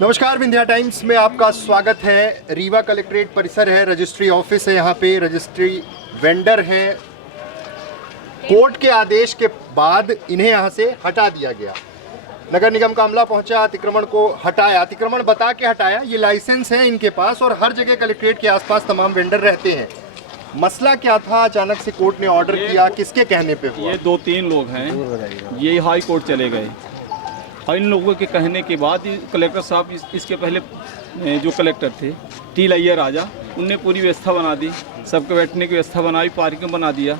नमस्कार, विंध्या टाइम्स में आपका स्वागत है। रीवा कलेक्ट्रेट परिसर है, रजिस्ट्री ऑफिस है, यहाँ पे रजिस्ट्री वेंडर हैं। कोर्ट के आदेश के बाद इन्हें यहाँ से हटा दिया गया। नगर निगम का अमला पहुंचा, अतिक्रमण को हटाया, अतिक्रमण बता के हटाया। ये लाइसेंस है इनके पास और हर जगह कलेक्ट्रेट के आसपास तमाम वेंडर रहते हैं। मसला क्या था, अचानक से कोर्ट ने ऑर्डर किया, किसके कहने पे हुआ? ये 2-3 लोग हैं, ये हाई कोर्ट चले गए और इन लोगों के कहने के बाद कलेक्टर साहब इसके पहले जो कलेक्टर थे टी लैया राजा, उनने पूरी व्यवस्था बना दी, सबके बैठने की व्यवस्था बनाई, पार्किंग बना दिया।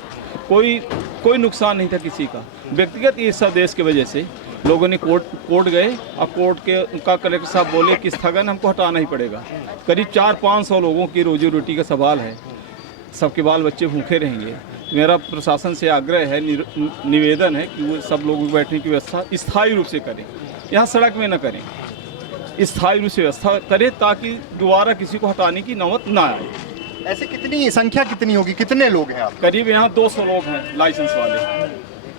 कोई नुकसान नहीं था किसी का। व्यक्तिगत ईर्ष्या देश की वजह से लोगों ने कोर्ट गए और कोर्ट के उनका कलेक्टर साहब बोले कि स्थगन हमको हटाना ही पड़ेगा। करीब 400-500 लोगों की रोजी रोटी का सवाल है, सबके बाल बच्चे भूखे रहेंगे। मेरा प्रशासन से आग्रह है, निवेदन है कि वो सब लोगों को बैठने की व्यवस्था स्थायी रूप से करें, यहाँ सड़क में न करें, स्थायी रूप से व्यवस्था करें ताकि दोबारा किसी को हटाने की नौबत ना आए। ऐसे कितनी संख्या कितनी होगी, कितने लोग हैं आप? करीब यहाँ 200 लोग हैं लाइसेंस वाले,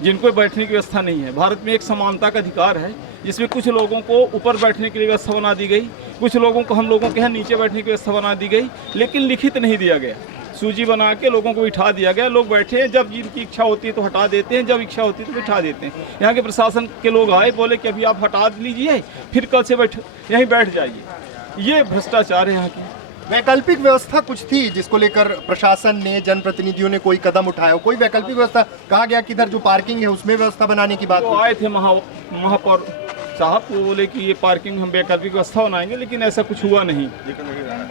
जिनको बैठने की व्यवस्था नहीं है। भारत में एक समानता का अधिकार है, जिसमें कुछ लोगों को ऊपर बैठने की व्यवस्था बना दी गई, कुछ लोगों को हम लोगों के यहाँ नीचे बैठने की व्यवस्था बना दी गई, लेकिन लिखित नहीं दिया गया। सूची बना के लोगों को बिठा दिया गया, लोग बैठे हैं, जब जिनकी इच्छा होती है तो हटा देते हैं, जब इच्छा होती है तो बिठा देते हैं। यहाँ के प्रशासन के लोग आए, बोले कि अभी आप हटा लीजिए, फिर कल से यहीं बैठ जाइए। ये भ्रष्टाचार है यहाँ की। वैकल्पिक व्यवस्था कुछ थी जिसको लेकर प्रशासन ने, जनप्रतिनिधियों ने कोई कदम उठाया? कोई वैकल्पिक व्यवस्था? कहा गया कि इधर जो पार्किंग है उसमें व्यवस्था बनाने की बात आए थे महापौर साहब, वो बोले कि ये पार्किंग हम वैकल्पिक व्यवस्था बनाएंगे, लेकिन ऐसा कुछ हुआ नहीं,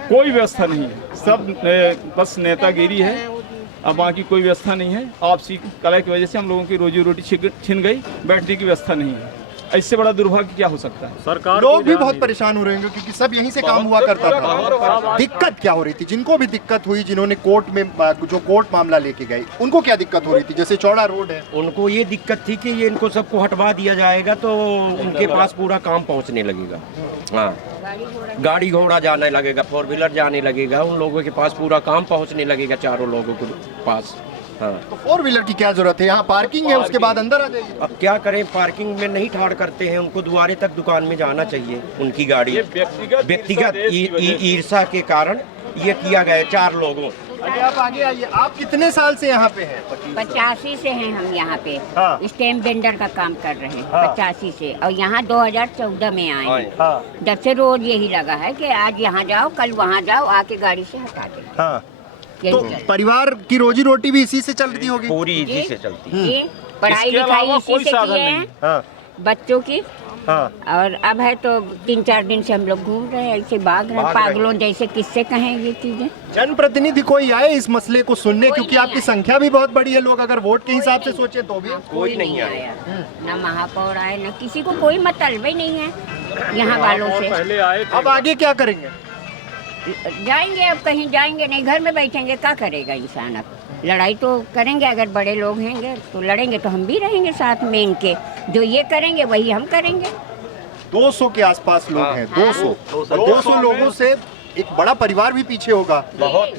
कोई व्यवस्था नहीं है। सब बस नेतागिरी है, अब बाकी कोई व्यवस्था नहीं है। आपसी कलह की वजह से हम लोगों की रोजी रोटी छिन गई, बैठने की व्यवस्था नहीं है। इससे बड़ा दुर्भाग्य क्या हो सकता है? सरकार, लोग भी बहुत परेशान हो रहे हैं क्योंकि सब यहीं से काम हुआ करता था। दिक्कत क्या हो रही थी? जिनको भी दिक्कत हुई, जिन्होंने कोर्ट में जो कोर्ट मामला लेके गए, उनको क्या दिक्कत हो रही थी? जैसे चौड़ा रोड है, उनको ये दिक्कत थी कि ये इनको सबको हटवा दिया जाएगा तो उनके पास पूरा काम पहुंचने लगेगा। हाँ, गाड़ी घोड़ा जाने लगेगा, 4 व्हीलर जाने लगेगा, उन लोगों के पास पूरा काम पहुंचने लगेगा, चारों लोगों के पास। हाँ, तो 4 व्हीलर की क्या जरूरत है? यहाँ पार्किंग है, उसके बाद अंदर आ जाइए। अब क्या करें, पार्किंग में नहीं ठाड़ करते हैं, उनको द्वारे तक दुकान में जाना चाहिए। उनकी गाड़ी व्यक्तिगत ईर्ष्या के कारण ये किया गया। 4 लोगों। आप आगे आइए। आप कितने साल से यहाँ पे हैं? 85 से हैं हम यहाँ पे। हाँ। स्टैम्प वेंडर का काम कर रहे हैं। हाँ। 85 से, और यहाँ 2014 में आए हैं। हाँ। जब से रोज यही लगा है कि आज यहाँ जाओ, कल वहाँ जाओ, आके गाड़ी से हटा दे। हाँ। तो परिवार की रोजी रोटी भी इसी से चलती होगी? पूरी इसी से चलती है। ये पढ़ाई लिखाई इसी से किए हैं। हाँ। बच्चों की। हाँ। और अब है तो 3-4 दिन से हम लोग घूम रहे हैं, ऐसे भाग रहे हैं पागलों जैसे। किससे कहें ये चीजें? जनप्रतिनिधि कोई आए इस मसले को सुनने? क्योंकि आपकी संख्या भी बहुत बड़ी है, लोग अगर वोट के हिसाब से सोचे तो भी। कोई नहीं आया। न महापौर आए, न किसी को कोई मतलब ही नहीं है यहाँ वालों से। पहले आए थे। अब आगे क्या करेंगे? जाएंगे, अब कहीं जाएंगे नहीं, घर में बैठेंगे। क्या करेगा इंसान? अब लड़ाई तो करेंगे, अगर बड़े लोग हैं तो लड़ेंगे, तो हम भी रहेंगे साथ में इनके। जो ये करेंगे वही हम करेंगे। 200 के आसपास लोग हैं। 200 लोगों से एक बड़ा परिवार भी पीछे होगा।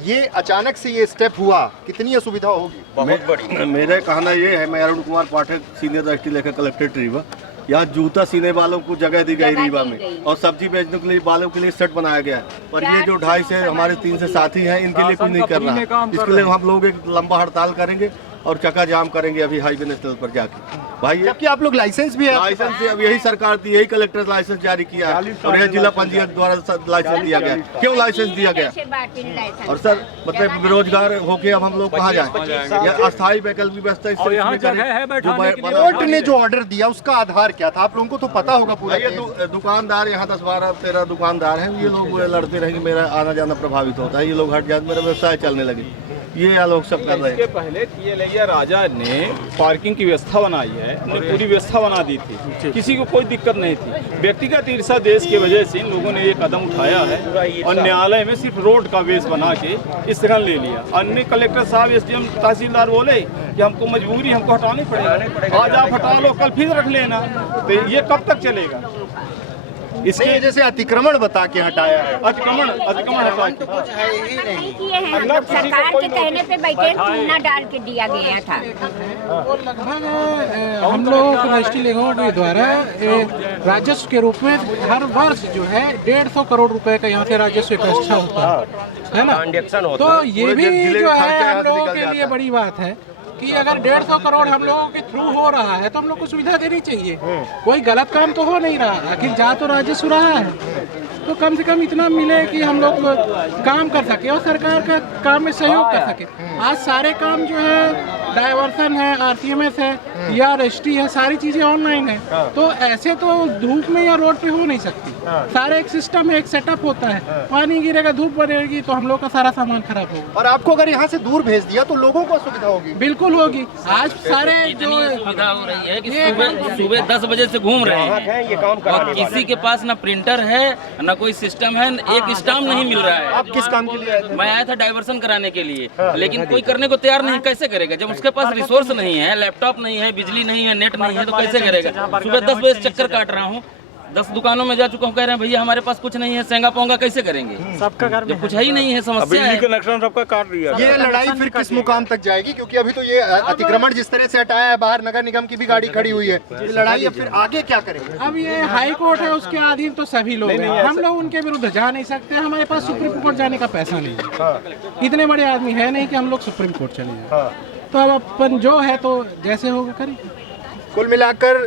ये अचानक से ये स्टेप हुआ, कितनी असुविधा होगी? बहुत बड़ी। मेरा कहना ये है, मैं अरुण कुमार पाठक, सीनियर रजिस्ट्री लेखक, कलेक्ट्रेट रीवा। यहाँ जूता सीने वालों को जगह दी गई रीवा में, और सब्जी बेचने के लिए वालों के लिए सेट बनाया गया है। और ये जो 2.5 से हमारे 3 से साथी हैं, इनके लिए कुछ नहीं कर रहा है। इसके लिए हम लोग एक लंबा हड़ताल करेंगे और चक्का जाम करेंगे अभी हाईवे नेशनल पर जाके। भाई, जबकि आप लोग लाइसेंस भी है? लाइसेंस अब यही सरकार थी, यही कलेक्टर लाइसेंस जारी किया है और यह जिला पंजीयक द्वारा लाइसेंस दिया गया। क्यों लाइसेंस दिया गया? और सर मतलब बेरोजगार होके अब हम लोग कहाँ जाए? या अस्थायी वैकल्पिक व्यवस्था कोर्ट ने जो ऑर्डर दिया उसका आधार क्या था? आप लोगों को तो पता होगा पूरा। ये दुकानदार यहाँ 10-12-13 दुकानदार हैं, ये लोग लड़ते रहेंगे, मेरा आना जाना प्रभावित होता है। ये लोग हट जाए, मेरा व्यवसाय चलने लगे, ये लोग सब कर रहे हैं। इसके पहले टी लैया राजा ने पार्किंग की व्यवस्था बनाई है, पूरी व्यवस्था बना दी थी, किसी को कोई दिक्कत नहीं थी। व्यक्तिगत ईर्ष्या देश की वजह से इन लोगों ने ये कदम उठाया है और न्यायालय में सिर्फ रोड का बेस बना के स्थगन ले लिया। अन्य कलेक्टर साहब, एसडीएम, तहसीलदार बोले कि हमको मजबूरी, हमको हटानी पड़ेगा। आज आप हटा लो, कल फिर रख लेना, तो ये कब तक चलेगा? इसके जैसे अतिक्रमण बता के हटाया है। अतिक्रमण हटा के नहीं किए हैं हम लोग, सरकार के कहने पे बैठे चूना डाल के दिया गया था। वो लगभग हम लोगों को रजिस्ट्री निगमों के द्वारा राजस्व के रूप में हर वर्ष जो है 150 करोड़ रुपए का यहाँ से राजस्व इकट्ठा होता है ना। ट्रांजैक्शन होता तो है। ये भी जो है हम लोगों के लिए बड़ी बात है कि अगर 150 करोड़ हम लोगों के थ्रू हो रहा है तो हम लोग को सुविधा देनी चाहिए। कोई गलत काम तो हो नहीं रहा, आखिर जा तो राजस्व रहा है तो कम से कम इतना मिले कि हम लोग काम कर सके और सरकार का काम में सहयोग कर सके। आज सारे काम जो है डायवर्सन है, आरटीएमएस है या रजिस्ट्री है, सारी चीजें ऑनलाइन है, तो ऐसे तो धूप में या रोड पे हो नहीं सकती। सारा एक सिस्टम है, एक सेटअप होता है, पानी गिरेगा, धूप बढ़ेगी तो हम लोग का सारा सामान खराब होगा। और आपको अगर यहाँ से दूर भेज दिया तो लोगों को असुविधा होगी। बिल्कुल होगी। आज सारे जो सुविधा हो रही है कि सुबह 10 बजे से घूम रहे हैं ये काम और किसी के पास ना प्रिंटर है ना कोई सिस्टम है, एक स्टाम्प नहीं मिल रहा है। आप किस काम के लिए आए थे? मैं आया था डाइवर्सन कराने के लिए, लेकिन कोई करने को तैयार नहीं। कैसे करेगा जब उसके पास रिसोर्स नहीं है, लैपटॉप नहीं है, बिजली नहीं है, नेट नहीं है, तो कैसे करेगा। सुबह 10 बजे से चक्कर काट रहा हूँ, 10 दुकानों में जा चुका हूँ, कह रहे हैं भैया हमारे पास कुछ नहीं है, सेंगा पोंगा कैसे करेंगे। सबका घर जब कुछ है ही नहीं है, समस्या है। कनेक्शन सबका काट दिया। ये लड़ाई फिर किस मुकाम तक जाएगी? क्योंकि अभी तो ये अतिक्रमण जिस तरह से हटाया है, बाहर नगर निगम की भी गाड़ी खड़ी हुई है, ये लड़ाई अब फिर आगे क्या करेंगे? अब ये हाई कोर्ट है, उसके अधीन तो सभी लोग हैं। हम लोग उनके विरुद्ध जा नहीं सकते, हमारे पास सुप्रीम कोर्ट जाने का पैसा नहीं है। इतने बड़े आदमी है नहीं कि हम लोग सुप्रीम कोर्ट चले जाए। तो अब अपन जो है तो जैसे होगा करेंगे। कुल मिलाकर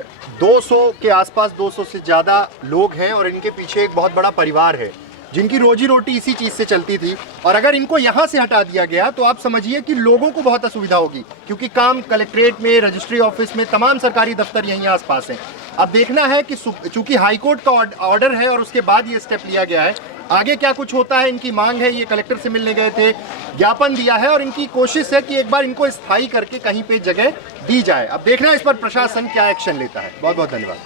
200 के आसपास 200 से ज़्यादा लोग हैं और इनके पीछे एक बहुत बड़ा परिवार है जिनकी रोजी रोटी इसी चीज़ से चलती थी। और अगर इनको यहाँ से हटा दिया गया तो आप समझिए कि लोगों को बहुत असुविधा होगी, क्योंकि काम कलेक्ट्रेट में, रजिस्ट्री ऑफिस में, तमाम सरकारी दफ्तर यहीं आसपास हैं। अब देखना है कि चूंकि हाईकोर्ट का ऑर्डर है और उसके बाद ये स्टेप लिया गया है, आगे क्या कुछ होता है। इनकी मांग है, ये कलेक्टर से मिलने गए थे, ज्ञापन दिया है और इनकी कोशिश है कि एक बार इनको स्थायी करके कहीं पे जगह दी जाए। अब देखना है इस पर प्रशासन क्या एक्शन लेता है। बहुत बहुत धन्यवाद।